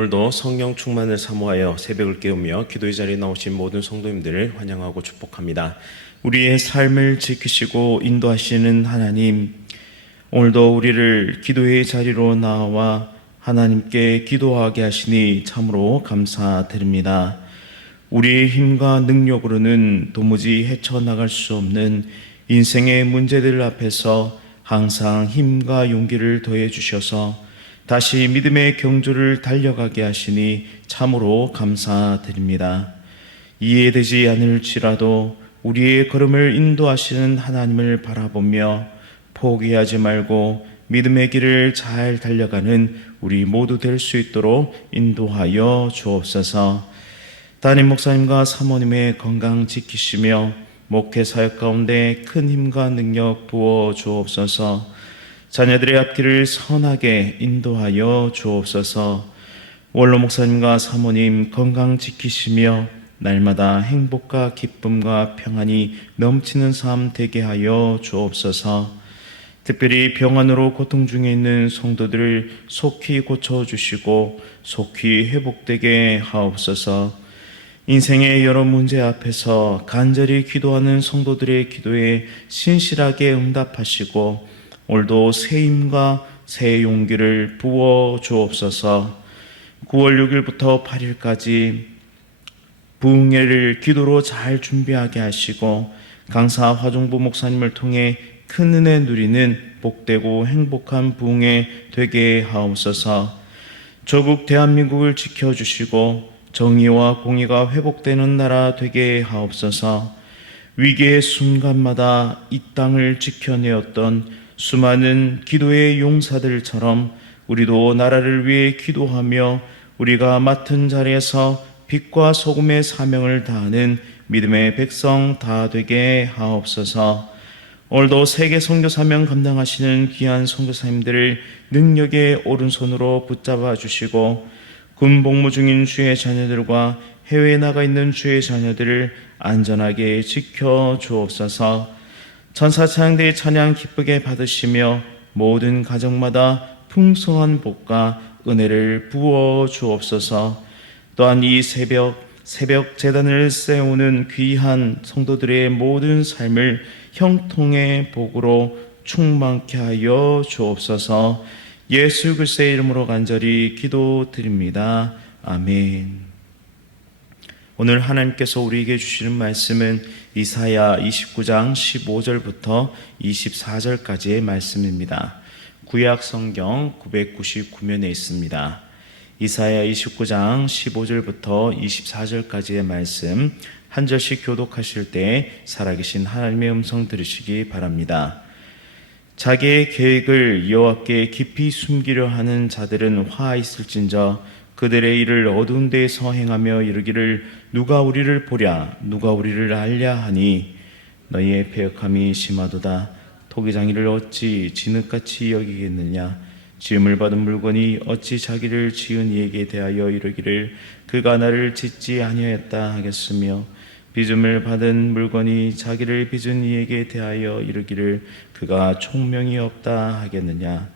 오늘도 성령 충만을 사모하여 새벽을 깨우며 기도의 자리에 나오신 모든 성도님들을 환영하고 축복합니다. 우리의 삶을 지키시고 인도하시는 하나님, 오늘도 우리를 기도의 자리로 나와 하나님께 기도하게 하시니 참으로 감사드립니다. 우리의 힘과 능력으로는 도무지 헤쳐나갈 수 없는 인생의 문제들 앞에서 항상 힘과 용기를 더해 주셔서 다시 믿음의 경주를 달려가게 하시니 참으로 감사드립니다. 이해되지 않을지라도 우리의 걸음을 인도하시는 하나님을 바라보며 포기하지 말고 믿음의 길을 잘 달려가는 우리 모두 될 수 있도록 인도하여 주옵소서. 담임 목사님과 사모님의 건강 지키시며 목회 사역 가운데 큰 힘과 능력 부어 주옵소서. 자녀들의 앞길을 선하게 인도하여 주옵소서. 원로 목사님과 사모님 건강 지키시며 날마다 행복과 기쁨과 평안이 넘치는 삶 되게 하여 주옵소서. 특별히 병환으로 고통 중에 있는 성도들을 속히 고쳐주시고 속히 회복되게 하옵소서. 인생의 여러 문제 앞에서 간절히 기도하는 성도들의 기도에 신실하게 응답하시고 오늘도 새 힘과 새 용기를 부어 주옵소서. 9월 6일부터 8일까지 부흥회를 기도로 잘 준비하게 하시고 강사 화종부 목사님을 통해 큰 은혜 누리는 복되고 행복한 부흥회 되게 하옵소서. 조국 대한민국을 지켜주시고 정의와 공의가 회복되는 나라 되게 하옵소서. 위기의 순간마다 이 땅을 지켜내었던 수많은 기도의 용사들처럼 우리도 나라를 위해 기도하며 우리가 맡은 자리에서 빛과 소금의 사명을 다하는 믿음의 백성 다 되게 하옵소서. 오늘도 세계 선교 사명 감당하시는 귀한 선교사님들을 능력의 오른손으로 붙잡아 주시고 군 복무 중인 주의 자녀들과 해외에 나가 있는 주의 자녀들을 안전하게 지켜 주옵소서. 천사 찬양대의 찬양 기쁘게 받으시며 모든 가정마다 풍성한 복과 은혜를 부어 주옵소서. 또한 이 새벽 제단을 세우는 귀한 성도들의 모든 삶을 형통의 복으로 충만케 하여 주옵소서. 예수 그리스도의 이름으로 간절히 기도드립니다. 아멘. 오늘 하나님께서 우리에게 주시는 말씀은 이사야 29장 15절부터 24절까지의 말씀입니다. 구약 성경 999면에 있습니다. 이사야 29장 15절부터 24절까지의 말씀 한 절씩 교독하실 때 살아계신 하나님의 음성 들으시기 바랍니다. 자기의 계획을 여호와께 깊이 숨기려 하는 자들은 화 있을진저 그들의 일을 어두운 데에서 행하며 이르기를 누가 우리를 보랴 누가 우리를 알랴 하니 너희의 패역함이 심하도다. 토기장이를 어찌 진흙같이 여기겠느냐. 지음을 받은 물건이 어찌 자기를 지은 이에게 대하여 이르기를 그가 나를 짓지 아니하였다 하겠으며 빚음을 받은 물건이 자기를 빚은 이에게 대하여 이르기를 그가 총명이 없다 하겠느냐.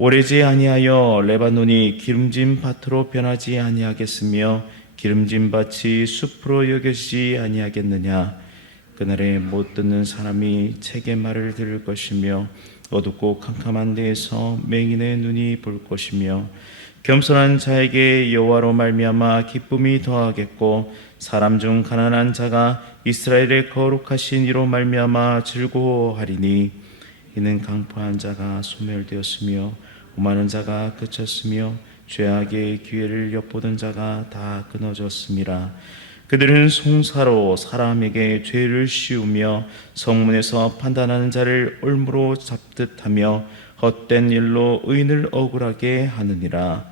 오래지 아니하여 레바논이 기름진 밭으로 변하지 아니하겠으며 기름진 밭이 숲으로 여겨지지 아니하겠느냐. 그날에 못 듣는 사람이 책의 말을 들을 것이며 어둡고 캄캄한 데에서 맹인의 눈이 볼 것이며 겸손한 자에게 여호와로 말미암아 기쁨이 더하겠고 사람 중 가난한 자가 이스라엘의 거룩하신 이로 말미암아 즐거워하리니 이는 강포한 자가 소멸되었으며 오만한 자가 그쳤으며 죄악의 기회를 엿보던 자가 다 끊어졌음이라. 그들은 송사로 사람에게 죄를 씌우며 성문에서 판단하는 자를 올무로 잡듯하며 헛된 일로 의인을 억울하게 하느니라.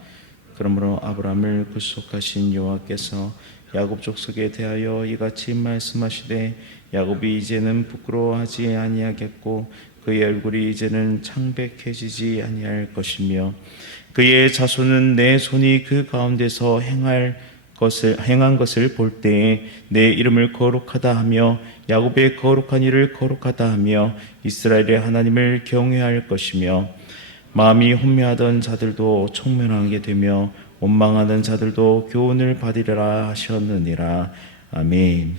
그러므로 아브라함을 구속하신 여호와께서 야곱 족속에 대하여 이같이 말씀하시되 야곱이 이제는 부끄러워하지 아니하겠고 그의 얼굴이 이제는 창백해지지 아니할 것이며 그의 자손은 내 손이 그 가운데서 행한 것을 볼 때에 내 이름을 거룩하다 하며 야곱의 거룩한 일을 거룩하다 하며 이스라엘의 하나님을 경외할 것이며 마음이 혼미하던 자들도 총명하게 되며 원망하는 자들도 교훈을 받으리라 하셨느니라. 아멘.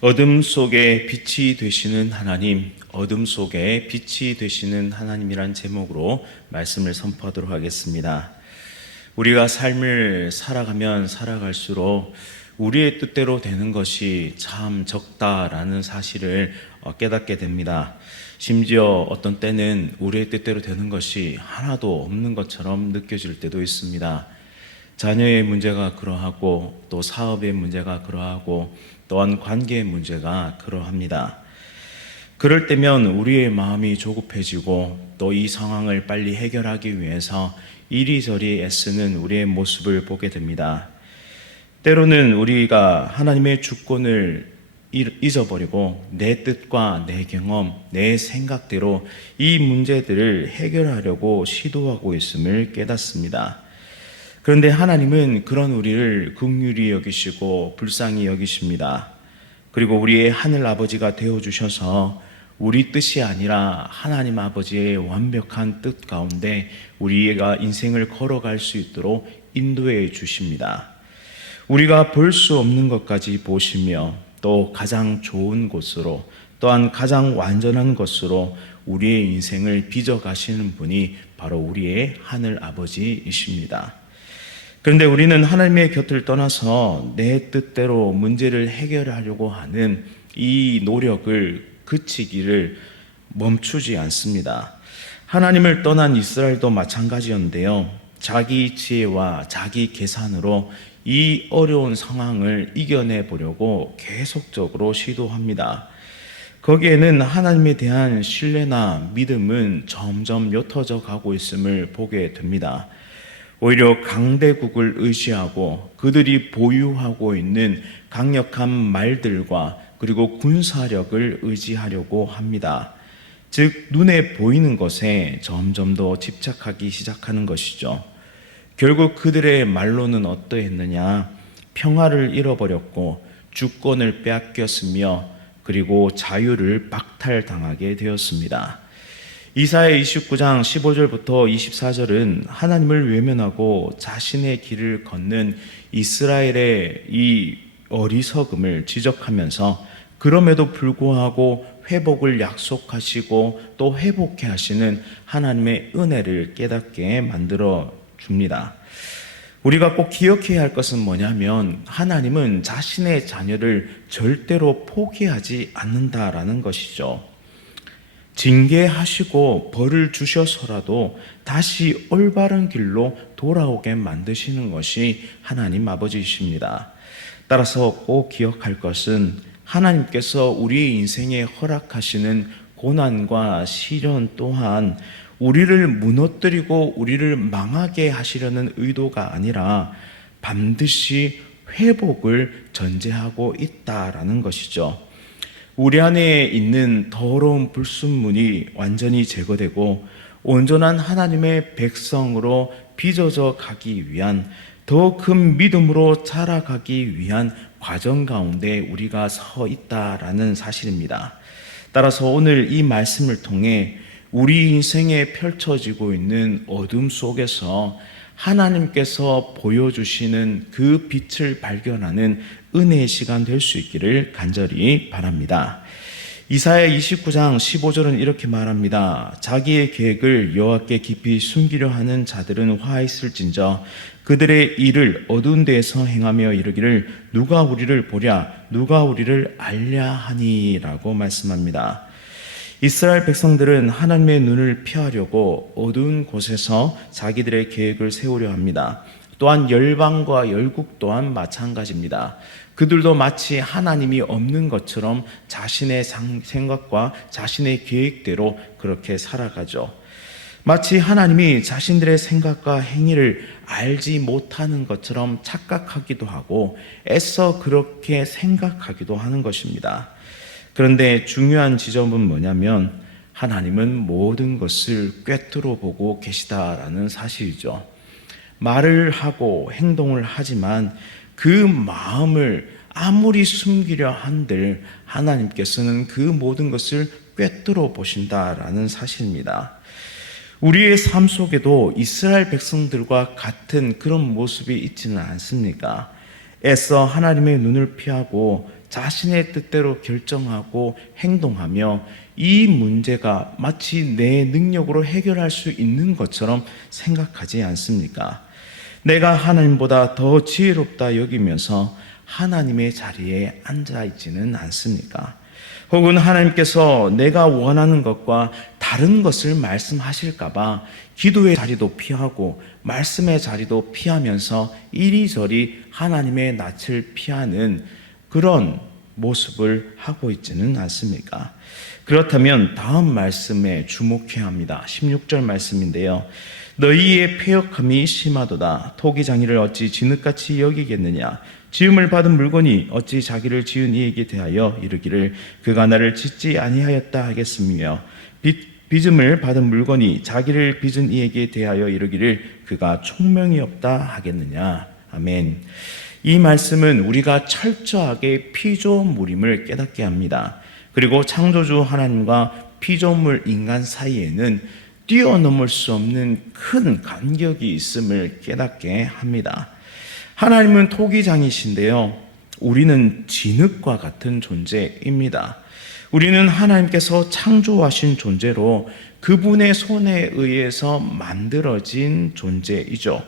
어둠 속에 빛이 되시는 하나님, 어둠 속에 빛이 되시는 하나님이란 제목으로 말씀을 선포하도록 하겠습니다. 우리가 삶을 살아가면 살아갈수록 우리의 뜻대로 되는 것이 참 적다라는 사실을 깨닫게 됩니다. 심지어 어떤 때는 우리의 뜻대로 되는 것이 하나도 없는 것처럼 느껴질 때도 있습니다. 자녀의 문제가 그러하고, 또 사업의 문제가 그러하고, 또한 관계의 문제가 그러합니다. 그럴 때면 우리의 마음이 조급해지고, 또 이 상황을 빨리 해결하기 위해서 이리저리 애쓰는 우리의 모습을 보게 됩니다. 때로는 우리가 하나님의 주권을 잊어버리고 내 뜻과 내 경험, 내 생각대로 이 문제들을 해결하려고 시도하고 있음을 깨닫습니다. 그런데 하나님은 그런 우리를 긍휼히 여기시고 불쌍히 여기십니다. 그리고 우리의 하늘 아버지가 되어주셔서 우리 뜻이 아니라 하나님 아버지의 완벽한 뜻 가운데 우리가 인생을 걸어갈 수 있도록 인도해 주십니다. 우리가 볼 수 없는 것까지 보시며 또 가장 좋은 곳으로, 또한 가장 완전한 것으로 우리의 인생을 빚어가시는 분이 바로 우리의 하늘 아버지이십니다. 그런데 우리는 하나님의 곁을 떠나서 내 뜻대로 문제를 해결하려고 하는 이 노력을 그치기를 멈추지 않습니다. 하나님을 떠난 이스라엘도 마찬가지였는데요. 자기 지혜와 자기 계산으로 이 어려운 상황을 이겨내 보려고 계속적으로 시도합니다. 거기에는 하나님에 대한 신뢰나 믿음은 점점 옅어져 가고 있음을 보게 됩니다. 오히려 강대국을 의지하고 그들이 보유하고 있는 강력한 말들과 그리고 군사력을 의지하려고 합니다. 즉 눈에 보이는 것에 점점 더 집착하기 시작하는 것이죠. 결국 그들의 말로는 어떠했느냐? 평화를 잃어버렸고 주권을 빼앗겼으며 그리고 자유를 박탈당하게 되었습니다. 이사야 29장 15절부터 24절은 하나님을 외면하고 자신의 길을 걷는 이스라엘의 이 어리석음을 지적하면서 그럼에도 불구하고 회복을 약속하시고 또 회복해 하시는 하나님의 은혜를 깨닫게 만들어 줍니다. 우리가 꼭 기억해야 할 것은 뭐냐면 하나님은 자신의 자녀를 절대로 포기하지 않는다라는 것이죠. 징계하시고 벌을 주셔서라도 다시 올바른 길로 돌아오게 만드시는 것이 하나님 아버지이십니다. 따라서 꼭 기억할 것은 하나님께서 우리의 인생에 허락하시는 고난과 시련 또한 우리를 무너뜨리고 우리를 망하게 하시려는 의도가 아니라 반드시 회복을 전제하고 있다라는 것이죠. 우리 안에 있는 더러운 불순물이 완전히 제거되고 온전한 하나님의 백성으로 빚어져 가기 위한 더 큰 믿음으로 자라가기 위한 과정 가운데 우리가 서 있다라는 사실입니다. 따라서 오늘 이 말씀을 통해 우리 인생에 펼쳐지고 있는 어둠 속에서 하나님께서 보여주시는 그 빛을 발견하는 은혜의 시간 될 수 있기를 간절히 바랍니다. 이사야 29장 15절은 이렇게 말합니다. 자기의 계획을 여호와께 깊이 숨기려 하는 자들은 화 있을진저 그들의 일을 어두운 데에서 행하며 이르기를 누가 우리를 보랴 누가 우리를 알랴 하니라고 말씀합니다. 이스라엘 백성들은 하나님의 눈을 피하려고 어두운 곳에서 자기들의 계획을 세우려 합니다. 또한 열방과 열국 또한 마찬가지입니다. 그들도 마치 하나님이 없는 것처럼 자신의 생각과 자신의 계획대로 그렇게 살아가죠. 마치 하나님이 자신들의 생각과 행위를 알지 못하는 것처럼 착각하기도 하고 애써 그렇게 생각하기도 하는 것입니다. 그런데 중요한 지점은 뭐냐면 하나님은 모든 것을 꿰뚫어 보고 계시다라는 사실이죠. 말을 하고 행동을 하지만 그 마음을 아무리 숨기려 한들 하나님께서는 그 모든 것을 꿰뚫어 보신다라는 사실입니다. 우리의 삶 속에도 이스라엘 백성들과 같은 그런 모습이 있지는 않습니까? 애써 하나님의 눈을 피하고 자신의 뜻대로 결정하고 행동하며 이 문제가 마치 내 능력으로 해결할 수 있는 것처럼 생각하지 않습니까? 내가 하나님보다 더 지혜롭다 여기면서 하나님의 자리에 앉아 있지는 않습니까? 혹은 하나님께서 내가 원하는 것과 다른 것을 말씀하실까봐 기도의 자리도 피하고 말씀의 자리도 피하면서 이리저리 하나님의 낯을 피하는 그런 모습을 하고 있지는 않습니까? 그렇다면 다음 말씀에 주목해야 합니다. 16절 말씀인데요. 너희의 패역함이 심하도다. 토기장이를 어찌 진흙같이 여기겠느냐. 지음을 받은 물건이 어찌 자기를 지은 이에게 대하여 이르기를 그가 나를 짓지 아니하였다 하겠으며 빚음을 받은 물건이 자기를 빚은 이에게 대하여 이르기를 그가 총명이 없다 하겠느냐. 아멘. 이 말씀은 우리가 철저하게 피조물임을 깨닫게 합니다. 그리고 창조주 하나님과 피조물 인간 사이에는 뛰어넘을 수 없는 큰 간격이 있음을 깨닫게 합니다. 하나님은 토기장이신데요, 우리는 진흙과 같은 존재입니다. 우리는 하나님께서 창조하신 존재로 그분의 손에 의해서 만들어진 존재이죠.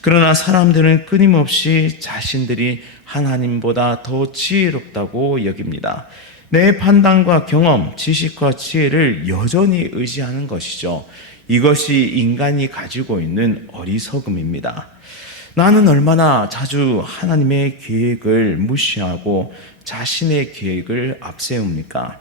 그러나 사람들은 끊임없이 자신들이 하나님보다 더 지혜롭다고 여깁니다. 내 판단과 경험, 지식과 지혜를 여전히 의지하는 것이죠. 이것이 인간이 가지고 있는 어리석음입니다. 나는 얼마나 자주 하나님의 계획을 무시하고 자신의 계획을 앞세웁니까?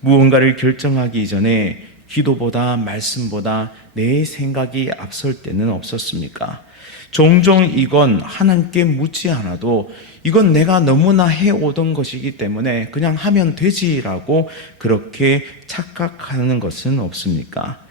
무언가를 결정하기 이전에 기도보다 말씀보다 내 생각이 앞설 때는 없었습니까? 종종 이건 하나님께 묻지 않아도 이건 내가 너무나 해오던 것이기 때문에 그냥 하면 되지라고 그렇게 착각하는 것은 없습니까?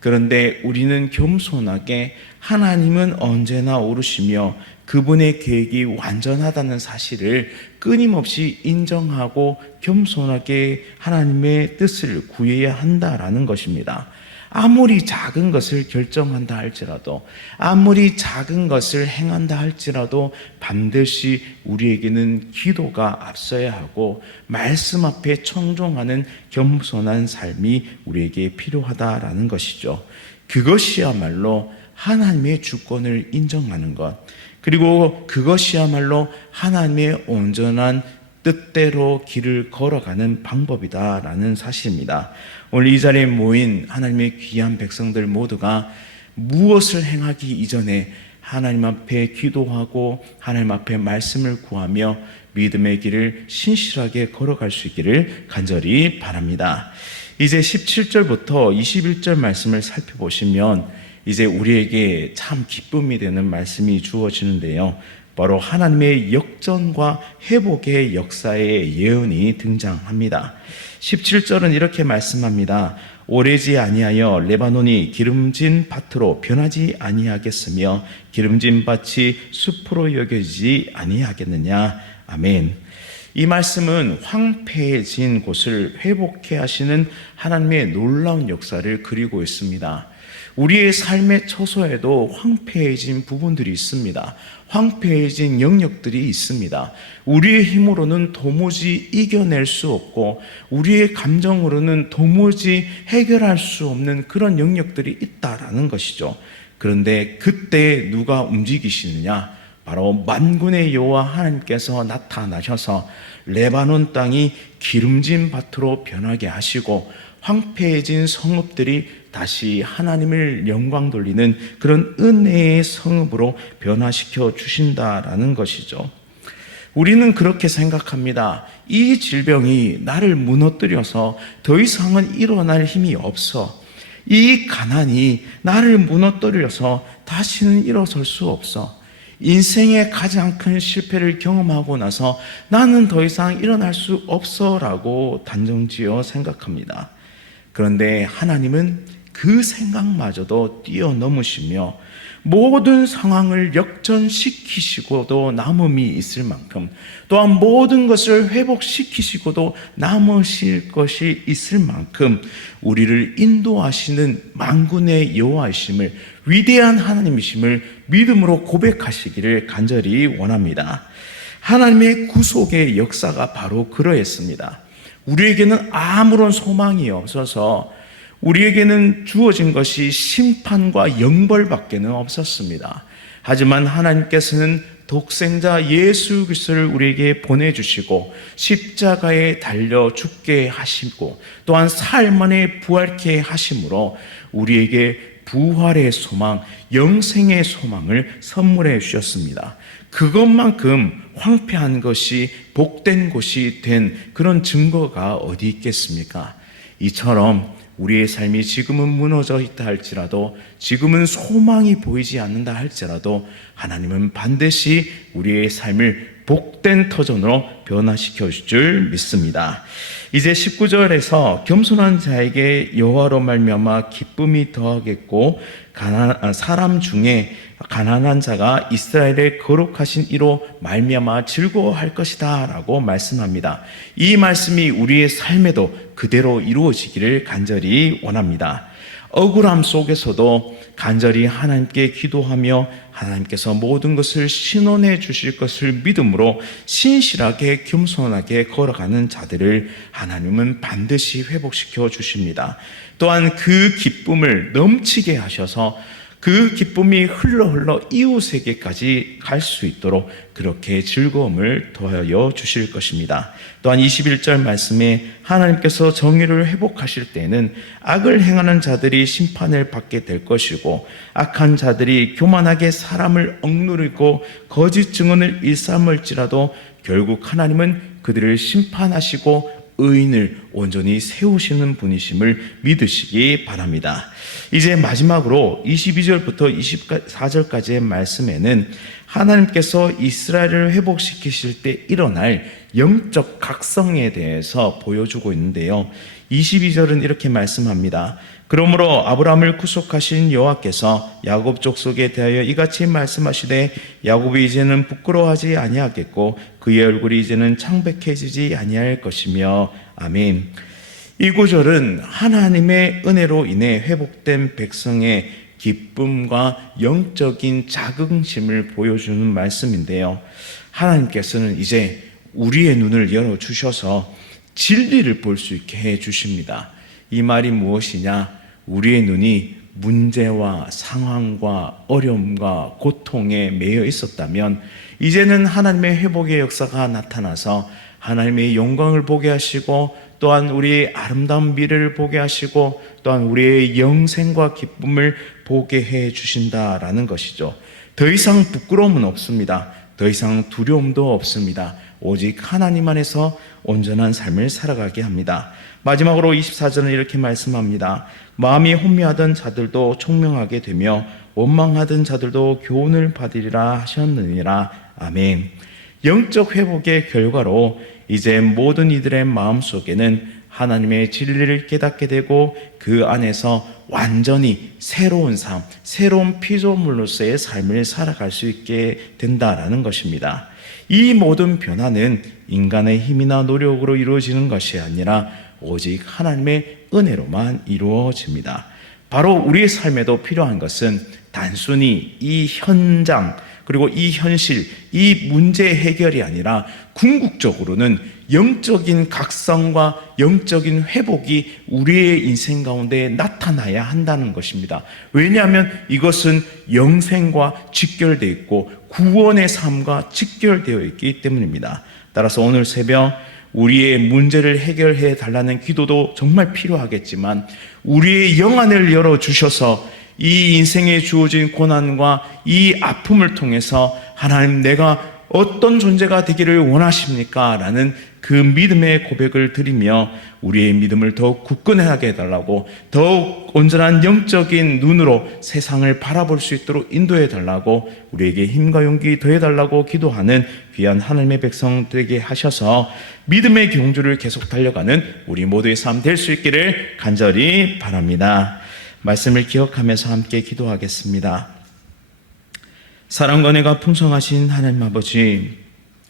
그런데 우리는 겸손하게 하나님은 언제나 오르시며 그분의 계획이 완전하다는 사실을 끊임없이 인정하고 겸손하게 하나님의 뜻을 구해야 한다라는 것입니다. 아무리 작은 것을 결정한다 할지라도, 아무리 작은 것을 행한다 할지라도 반드시 우리에게는 기도가 앞서야 하고 말씀 앞에 청종하는 겸손한 삶이 우리에게 필요하다라는 것이죠. 그것이야말로 하나님의 주권을 인정하는 것, 그리고 그것이야말로 하나님의 온전한 뜻대로 길을 걸어가는 방법이다라는 사실입니다. 오늘 이 자리에 모인 하나님의 귀한 백성들 모두가 무엇을 행하기 이전에 하나님 앞에 기도하고 하나님 앞에 말씀을 구하며 믿음의 길을 신실하게 걸어갈 수 있기를 간절히 바랍니다. 이제 17절부터 21절 말씀을 살펴보시면 이제 우리에게 참 기쁨이 되는 말씀이 주어지는데요. 바로 하나님의 역전과 회복의 역사의 예언이 등장합니다. 17절은 이렇게 말씀합니다. 오래지 아니하여 레바논이 기름진 밭으로 변하지 아니하겠으며 기름진 밭이 숲으로 여겨지지 아니하겠느냐. 아멘. 이 말씀은 황폐해진 곳을 회복해 하시는 하나님의 놀라운 역사를 그리고 있습니다. 우리의 삶의 처소에도 황폐해진 부분들이 있습니다. 황폐해진 영역들이 있습니다. 우리의 힘으로는 도무지 이겨낼 수 없고 우리의 감정으로는 도무지 해결할 수 없는 그런 영역들이 있다라는 것이죠. 그런데 그때 누가 움직이시느냐? 바로 만군의 여호와 하나님께서 나타나셔서 레바논 땅이 기름진 밭으로 변하게 하시고 황폐해진 성읍들이 다시 하나님을 영광 돌리는 그런 은혜의 성읍으로 변화시켜 주신다라는 것이죠. 우리는 그렇게 생각합니다. 이 질병이 나를 무너뜨려서 더 이상은 일어날 힘이 없어. 이 가난이 나를 무너뜨려서 다시는 일어설 수 없어. 인생의 가장 큰 실패를 경험하고 나서 나는 더 이상 일어날 수 없어 라고 단정지어 생각합니다. 그런데 하나님은 그 생각마저도 뛰어넘으시며 모든 상황을 역전시키시고도 남음이 있을 만큼, 또한 모든 것을 회복시키시고도 남으실 것이 있을 만큼 우리를 인도하시는 만군의 여호와이심을, 위대한 하나님이심을 믿음으로 고백하시기를 간절히 원합니다. 하나님의 구속의 역사가 바로 그러했습니다. 우리에게는 아무런 소망이 없어서 우리에게는 주어진 것이 심판과 영벌밖에는 없었습니다. 하지만 하나님께서는 독생자 예수 그리스도를 우리에게 보내주시고 십자가에 달려 죽게 하시고 또한 사흘 만에 부활케 하심으로 우리에게 부활의 소망, 영생의 소망을 선물해 주셨습니다. 그것만큼 황폐한 것이 복된 곳이 된 그런 증거가 어디 있겠습니까? 이처럼 우리의 삶이 지금은 무너져 있다 할지라도, 지금은 소망이 보이지 않는다 할지라도 하나님은 반드시 우리의 삶을 복된 터전으로 변화시켜 줄 줄 믿습니다. 이제 19절에서 겸손한 자에게 여호와로 말미암아 기쁨이 더하겠고 사람 중에 가난한 자가 이스라엘의 거룩하신 이로 말미암아 즐거워할 것이다 라고 말씀합니다. 이 말씀이 우리의 삶에도 그대로 이루어지기를 간절히 원합니다. 억울함 속에서도 간절히 하나님께 기도하며 하나님께서 모든 것을 신원해 주실 것을 믿음으로 신실하게 겸손하게 걸어가는 자들을 하나님은 반드시 회복시켜 주십니다. 또한 그 기쁨을 넘치게 하셔서 그 기쁨이 흘러 이웃에게까지 갈 수 있도록 그렇게 즐거움을 더하여 주실 것입니다. 또한 21절 말씀에 하나님께서 정의를 회복하실 때에는 악을 행하는 자들이 심판을 받게 될 것이고 악한 자들이 교만하게 사람을 억누르고 거짓 증언을 일삼을지라도 결국 하나님은 그들을 심판하시고 의인을 온전히 세우시는 분이심을 믿으시기 바랍니다. 이제 마지막으로 22절부터 24절까지의 말씀에는 하나님께서 이스라엘을 회복시키실 때 일어날 영적 각성에 대해서 보여주고 있는데요. 22절은 이렇게 말씀합니다. 그러므로 아브라함을 구속하신 여호와께서 야곱 족속에 대하여 이같이 말씀하시되 야곱이 이제는 부끄러워하지 아니하겠고 그의 얼굴이 이제는 창백해지지 아니할 것이며 아멘. 이 구절은 하나님의 은혜로 인해 회복된 백성의 기쁨과 영적인 자긍심을 보여주는 말씀인데요. 하나님께서는 이제 우리의 눈을 열어주셔서 진리를 볼 수 있게 해주십니다. 이 말이 무엇이냐? 우리의 눈이 문제와 상황과 어려움과 고통에 매여 있었다면 이제는 하나님의 회복의 역사가 나타나서 하나님의 영광을 보게 하시고 또한 우리의 아름다운 미래를 보게 하시고 또한 우리의 영생과 기쁨을 보게 해 주신다라는 것이죠. 더 이상 부끄러움은 없습니다. 더 이상 두려움도 없습니다. 오직 하나님 안에서 온전한 삶을 살아가게 합니다. 마지막으로 24절은 이렇게 말씀합니다. 마음이 혼미하던 자들도 총명하게 되며 원망하던 자들도 교훈을 받으리라 하셨느니라. 아멘. 영적 회복의 결과로 이제 모든 이들의 마음속에는 하나님의 진리를 깨닫게 되고 그 안에서 완전히 새로운 삶, 새로운 피조물로서의 삶을 살아갈 수 있게 된다라는 것입니다. 이 모든 변화는 인간의 힘이나 노력으로 이루어지는 것이 아니라 오직 하나님의 은혜로만 이루어집니다. 바로 우리의 삶에도 필요한 것은 단순히 이 현장 그리고 이 현실, 이 문제 해결이 아니라 궁극적으로는 영적인 각성과 영적인 회복이 우리의 인생 가운데 나타나야 한다는 것입니다. 왜냐하면 이것은 영생과 직결되어 있고 구원의 삶과 직결되어 있기 때문입니다. 따라서 오늘 새벽 우리의 문제를 해결해 달라는 기도도 정말 필요하겠지만 우리의 영안을 열어주셔서 이 인생에 주어진 고난과 이 아픔을 통해서 하나님 내가 어떤 존재가 되기를 원하십니까? 라는 그 믿음의 고백을 드리며 우리의 믿음을 더욱 굳건하게 해달라고 더욱 온전한 영적인 눈으로 세상을 바라볼 수 있도록 인도해 달라고 우리에게 힘과 용기 더해달라고 기도하는 귀한 하나님의 백성 되게 하셔서 믿음의 경주를 계속 달려가는 우리 모두의 삶 될 수 있기를 간절히 바랍니다. 말씀을 기억하면서 함께 기도하겠습니다. 사랑과 은혜가 풍성하신 하나님 아버지,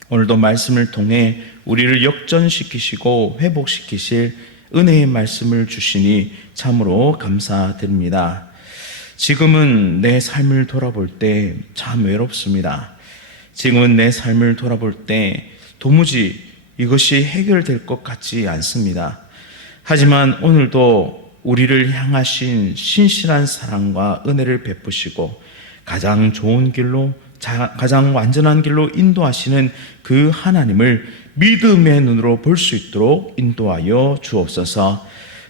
오늘도 말씀을 통해 우리를 역전시키시고 회복시키실 은혜의 말씀을 주시니 참으로 감사드립니다. 지금은 내 삶을 돌아볼 때 참 외롭습니다. 지금은 내 삶을 돌아볼 때 도무지 이것이 해결될 것 같지 않습니다. 하지만 오늘도 우리를 향하신 신실한 사랑과 은혜를 베푸시고 가장 좋은 길로, 가장 완전한 길로 인도하시는 그 하나님을 믿음의 눈으로 볼 수 있도록 인도하여 주옵소서.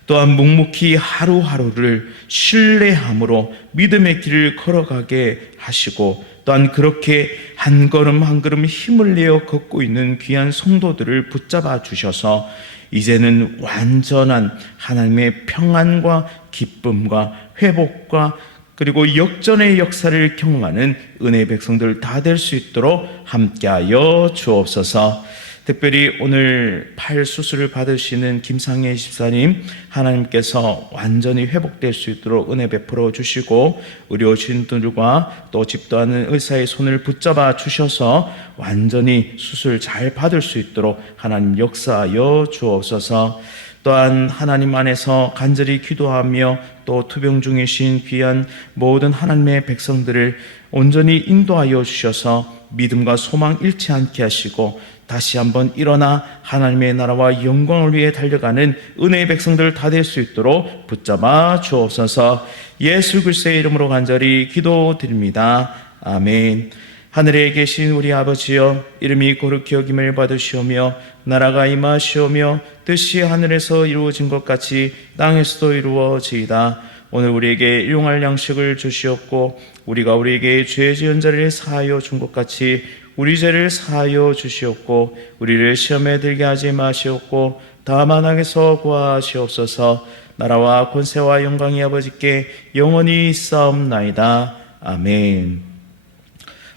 또한 묵묵히 하루하루를 신뢰함으로 믿음의 길을 걸어가게 하시고, 또한 그렇게 한 걸음 한 걸음 힘을 내어 걷고 있는 귀한 성도들을 붙잡아 주셔서 이제는 완전한 하나님의 평안과 기쁨과 회복과 그리고 역전의 역사를 경험하는 은혜의 백성들 다 될 수 있도록 함께하여 주옵소서. 특별히 오늘 팔 수술을 받으시는 김상혜 집사님, 하나님께서 완전히 회복될 수 있도록 은혜 베풀어 주시고, 의료진들과 또 집도하는 의사의 손을 붙잡아 주셔서 완전히 수술 잘 받을 수 있도록 하나님 역사하여 주옵소서. 또한 하나님 안에서 간절히 기도하며 또 투병 중이신 귀한 모든 하나님의 백성들을 온전히 인도하여 주셔서 믿음과 소망 잃지 않게 하시고, 다시 한번 일어나 하나님의 나라와 영광을 위해 달려가는 은혜의 백성들 다 될 수 있도록 붙잡아 주옵소서. 예수 그리스도의 이름으로 간절히 기도드립니다. 아멘. 하늘에 계신 우리 아버지여, 이름이 거룩히 여김을 받으시오며 나라가 임하시오며 뜻이 하늘에서 이루어진 것 같이 땅에서도 이루어지이다. 오늘 우리에게 일용할 양식을 주시옵고, 우리가 우리에게 죄 지은 자를 사하여 준 것 같이 우리 죄를 사하여 주시옵고, 우리를 시험에 들게 하지 마시옵고, 다만 악에서 구하시옵소서. 나라와 권세와 영광이 아버지께 영원히 있사옵나이다. 아멘.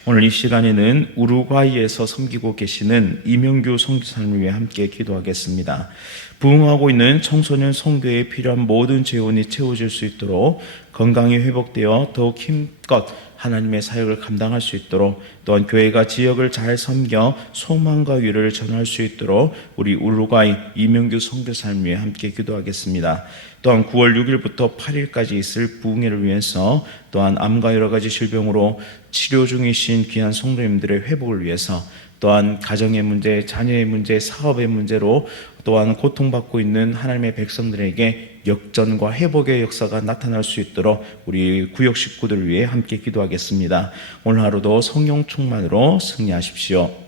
오늘 이 시간에는 우루과이에서 섬기고 계시는 이명규 선교사님을 위해 함께 기도하겠습니다. 부흥하고 있는 청소년 선교에 필요한 모든 재원이 채워질 수 있도록 건강이 회복되어 더욱 힘껏 하나님의 사역을 감당할 수 있도록, 또한 교회가 지역을 잘 섬겨 소망과 위로를 전할 수 있도록 우리 우루과이 이명규 선교사님을 위해 함께 기도하겠습니다. 또한 9월 6일부터 8일까지 있을 부흥회를 위해서, 또한 암과 여러 가지 질병으로 치료 중이신 귀한 성도님들의 회복을 위해서, 또한 가정의 문제, 자녀의 문제, 사업의 문제로 또한 고통받고 있는 하나님의 백성들에게 역전과 회복의 역사가 나타날 수 있도록 우리 구역 식구들을 위해 함께 기도하겠습니다. 오늘 하루도 성령 충만으로 승리하십시오.